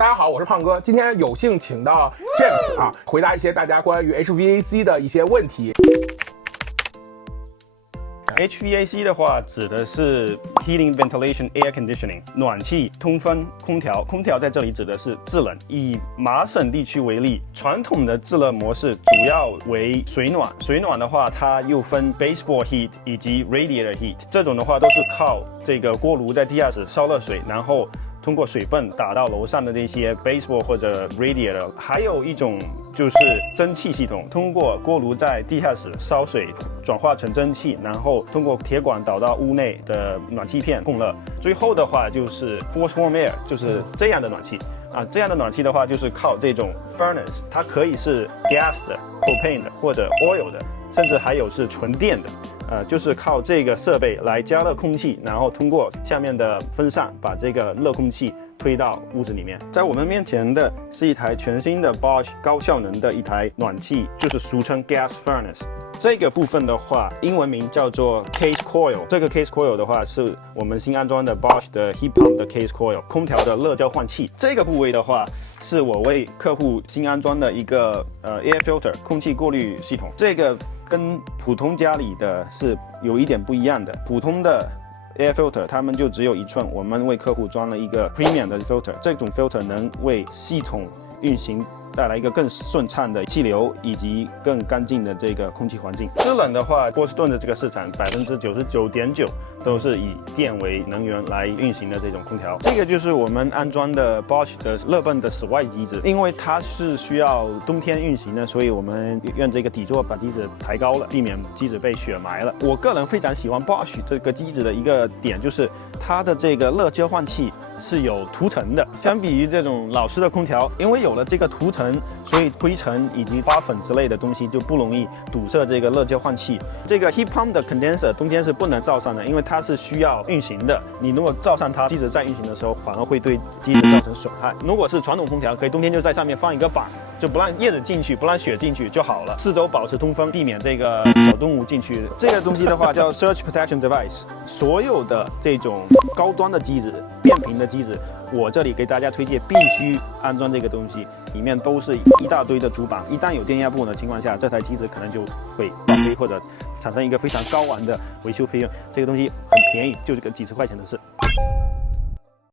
大家好，我是胖哥，今天有幸请到 James 啊，回答一些大家关于 HVAC 的一些问题。HVAC 的话，指的是 Heating, Ventilation, Air Conditioning， 暖气、通风、空调。空调在这里指的是制冷。以麻省地区为例，传统的制冷模式主要为水暖。水暖的话，它又分 Baseboard Heat 以及 Radiator Heat， 这种的话都是靠这个锅炉在地下室烧热水，然后通过水泵打到楼上的这些 baseboard 或者 radiator。 还有一种就是蒸汽系统，通过锅炉在地下室烧水转化成蒸汽，然后通过铁管导到屋内的暖气片供热。最后的话就是 forced warm air， 就是这样的暖气啊，这样的暖气的话就是靠这种 furnace， 它可以是 gas 的、propane 的或者 oil 的，甚至还有是纯电的。就是靠这个设备来加热空气，然后通过下面的风扇把这个热空气推到屋子里面。在我们面前的是一台全新的 Bosch 高效能的一台暖气，就是俗称 gas furnace。这个部分的话，英文名叫做 case coil。这个 case coil 的话，是我们新安装的 Bosch 的 heat pump 的 case coil， 空调的热交换器。这个部位的话，是我为客户新安装的一个air filter 空气过滤系统。这个跟普通家里的是有一点不一样的。普通的 air filter 它们就只有1寸，我们为客户装了一个 premium 的 filter， 这种 filter 能为系统运行带来一个更顺畅的气流以及更干净的这个空气环境。制冷的话，波士顿的这个市场99.9%都是以电为能源来运行的这种空调。这个就是我们安装的 Bosch 的热泵的室外机子，因为它是需要冬天运行的，所以我们用这个底座把机子抬高了，避免机子被雪埋了。我个人非常喜欢 Bosch 这个机子的一个点，就是它的这个热交换器是有涂层的，相比于这种老式的空调，因为有了这个涂层，所以灰尘以及花粉之类的东西就不容易堵塞这个热交换器。这个 heat pump 的 condenser 冬天是不能罩上的，因为它是需要运行的。你如果罩上它，机子在运行的时候反而会对机子造成损害。如果是传统空调，可以冬天就在上面放一个板，就不让叶子进去，不让雪进去就好了。四周保持通风，避免这个小动物进去。这个东西的话叫 surge protection device。所有的这种高端的机子、变频的机子，我这里给大家推荐必须安装这个东西，里面都是一大堆的主板，一旦有电压不稳的情况下，这台机子可能就会报废或者产生一个非常高昂的维修费用。这个东西很便宜，就是个几十块钱的事。